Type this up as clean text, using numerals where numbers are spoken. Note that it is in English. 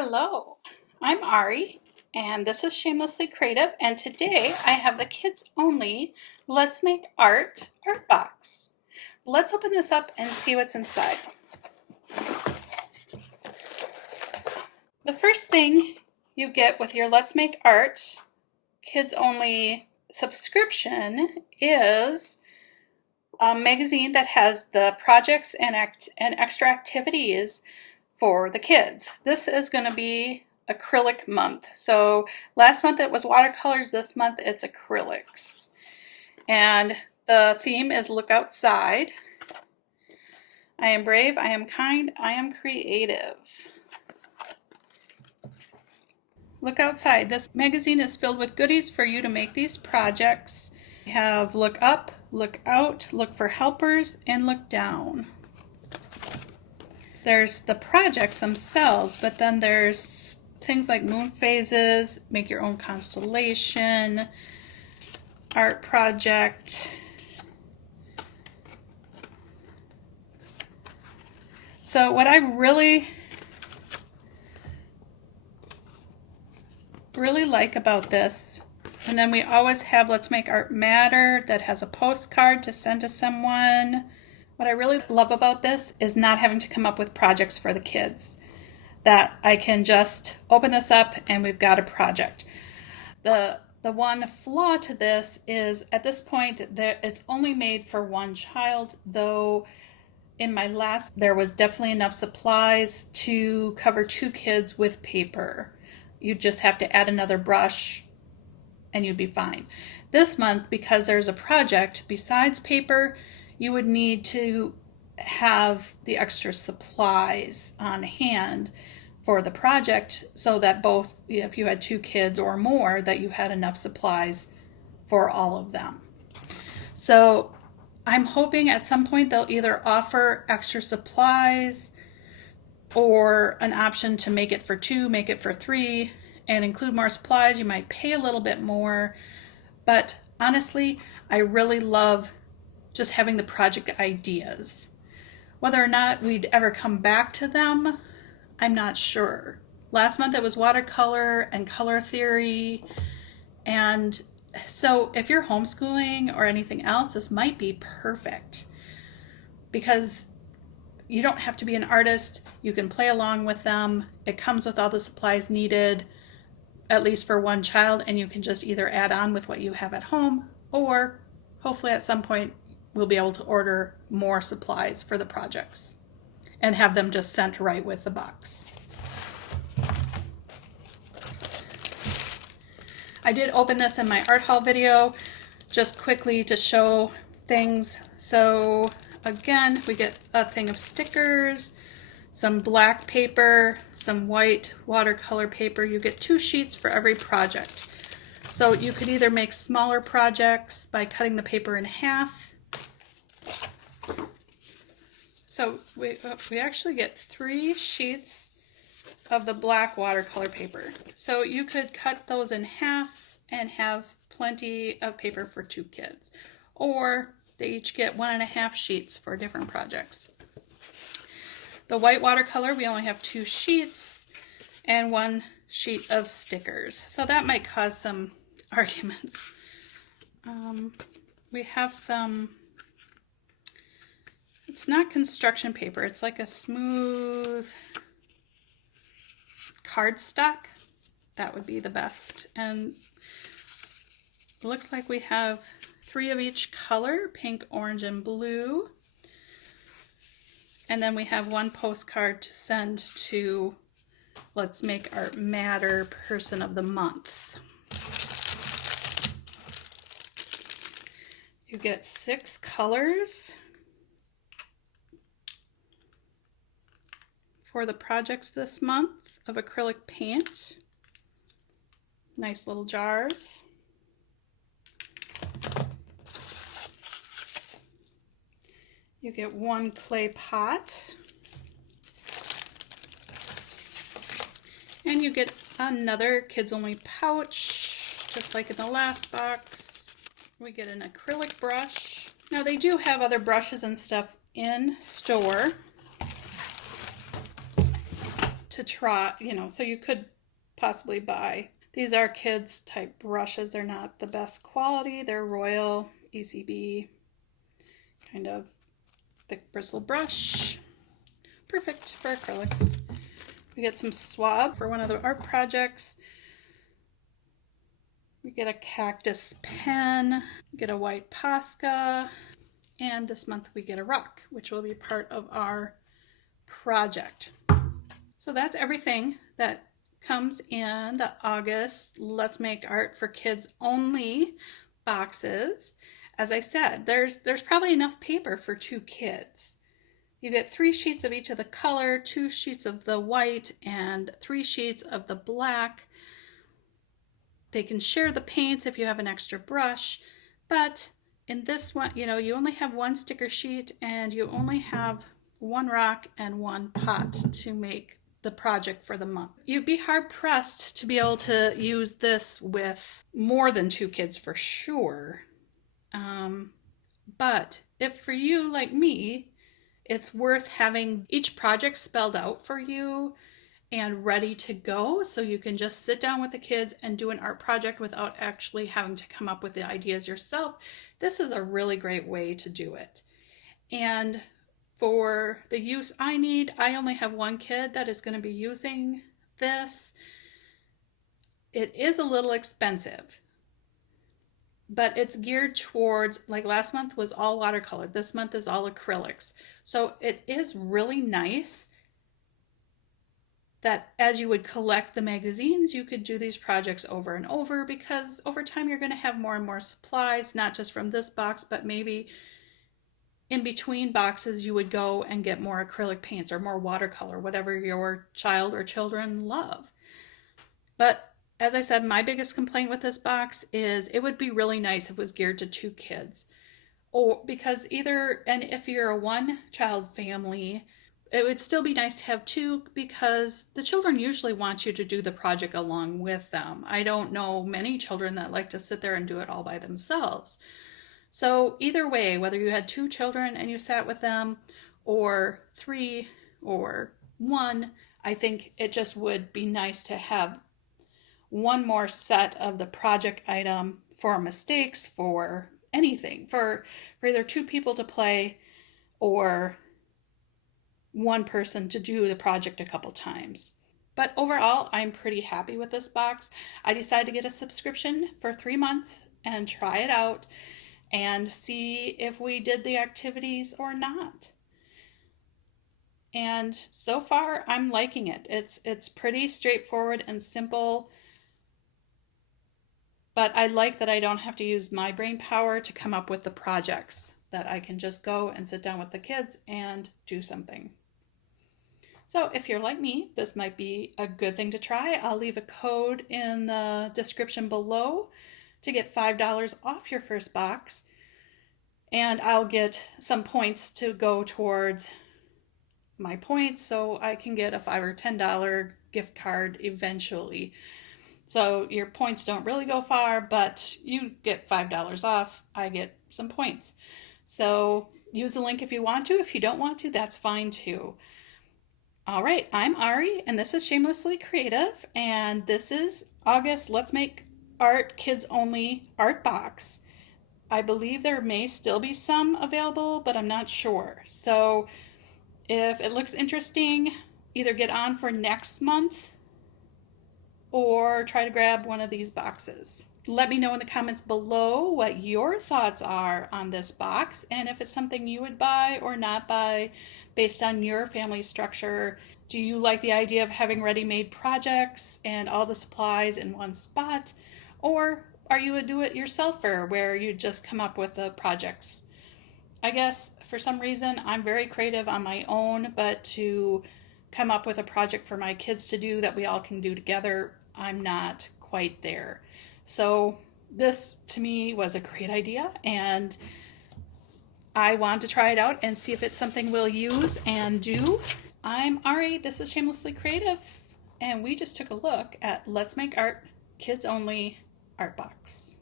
Hello, I'm Ari, and this is Shamelessly Creative, and today I have the kids only Let's Make Art box. Let's open this up and see what's inside. The first thing you get with your Let's Make Art kids only subscription is a magazine that has the projects and extra activities for the kids. This is going to be acrylic month. So last month it was watercolors, this month it's acrylics. And the theme is Look Outside. I am brave, I am kind, I am creative. Look outside. This magazine is filled with goodies for you to make these projects. We have look up, look out, look for helpers, and look down. There's the projects themselves, but then there's things like moon phases, make your own constellation, art project. So what I really like about this, and then we always have Let's Make Art Matter that has a postcard to send to someone. What I really love about this is not having to come up with projects for the kids. That I can just open this up and we've got a project. The one flaw to this is at this point that it's only made for one child, though in my last there was definitely enough supplies to cover 2 kids with paper. You just have to add another brush and you'd be fine. This month, because there's a project besides paper, you would need to have the extra supplies on hand for the project so that both, if you had 2 kids or more, that you had enough supplies for all of them. So I'm hoping at some point they'll either offer extra supplies or an option to make it for 2, make it for 3, and include more supplies. You might pay a little bit more, but honestly, I really love just having the project ideas. Whether or not we'd ever come back to them, I'm not sure. Last month it was watercolor and color theory, and so if you're homeschooling or anything else, this might be perfect because you don't have to be an artist. You can play along with them. It comes with all the supplies needed, at least for one child, and you can just either add on with what you have at home, or hopefully at some point we'll be able to order more supplies for the projects and have them just sent right with the box. I did open this in my art haul video just quickly to show things. So again, we get a thing of stickers, some black paper, some white watercolor paper. You get 2 sheets for every project. So you could either make smaller projects by cutting the paper in half. So we actually get 3 sheets of the black watercolor paper. So you could cut those in half and have plenty of paper for 2 kids. Or they each get 1.5 sheets for different projects. The white watercolor, we only have 2 sheets and 1 sheet of stickers. So that might cause some arguments. We have some, it's not construction paper, it's like a smooth cardstock. That would be the best. And it looks like we have 3 of each color, pink, orange, and blue. And then we have 1 postcard to send to Let's Make Art Matter Person of the Month. You get 6 colors for the projects this month of acrylic paint. Nice little jars. You get 1 clay pot. And you get another kids only pouch, just like in the last box. We get an acrylic brush. Now they do have other brushes and stuff in store to try, so you could possibly buy. These are kids type brushes. They're not the best quality. They're Royal ECB kind of thick bristle brush. Perfect for acrylics. We get some swab for one of the art projects. We get a cactus pen, we get a white Posca, and this month we get a rock, which will be part of our project. So that's everything that comes in the August Let's Make Art for Kids Only boxes. As I said, there's probably enough paper for 2 kids. You get 3 sheets of each of the color, 2 sheets of the white, and 3 sheets of the black. They can share the paints if you have an extra brush, but in this one, you only have 1 sticker sheet and you only have 1 rock and 1 pot to make the project for the month. You'd be hard pressed to be able to use this with more than 2 kids for sure. But if for you, like me, it's worth having each project spelled out for you and ready to go, so you can just sit down with the kids and do an art project without actually having to come up with the ideas yourself, this is a really great way to do it. And for the use I need, I only have 1 kid that is going to be using this. It is a little expensive, but it's geared towards, like last month was all watercolor. This month is all acrylics. So it is really nice that as you would collect the magazines, you could do these projects over and over, because over time you're going to have more and more supplies, not just from this box, but maybe in between boxes you would go and get more acrylic paints or more watercolor, whatever your child or children love. But as I said, my biggest complaint with this box is it would be really nice if it was geared to 2 kids. Or because and if you're a 1-child family, it would still be nice to have 2, because the children usually want you to do the project along with them. I don't know many children that like to sit there and do it all by themselves. So either way, whether you had 2 children and you sat with them, or 3 or 1, I think it just would be nice to have 1 more set of the project item for mistakes, for anything, for either 2 people to play or 1 person to do the project a couple times. But overall, I'm pretty happy with this box. I decided to get a subscription for 3 months and try it out and see if we did the activities or not. And so far, I'm liking it. It's pretty straightforward and simple, but I like that I don't have to use my brain power to come up with the projects, that I can just go and sit down with the kids and do something. So if you're like me, this might be a good thing to try. I'll leave a code in the description below to get $5 off your first box. And I'll get some points to go towards my points, so I can get a $5 or $10 gift card eventually. So your points don't really go far, but you get $5 off. I get some points. So use the link if you want to. If you don't want to, that's fine too. All right, I'm Ari, and this is Shamelessly Creative, and this is August Let's Make Art Kids Only Art Box. I believe there may still be some available, but I'm not sure. So if it looks interesting, either get on for next month or try to grab one of these boxes. Let me know in the comments below what your thoughts are on this box, and if it's something you would buy or not buy based on your family structure. Do you like the idea of having ready-made projects and all the supplies in one spot? Or are you a do-it-yourselfer where you just come up with the projects? I guess for some reason I'm very creative on my own, but to come up with a project for my kids to do that we all can do together, I'm not quite there. So this to me was a great idea, and I want to try it out and see if it's something we'll use and do. I'm Ari, this is Shamelessly Creative, and we just took a look at Let's Make Art Kids Only Art Box.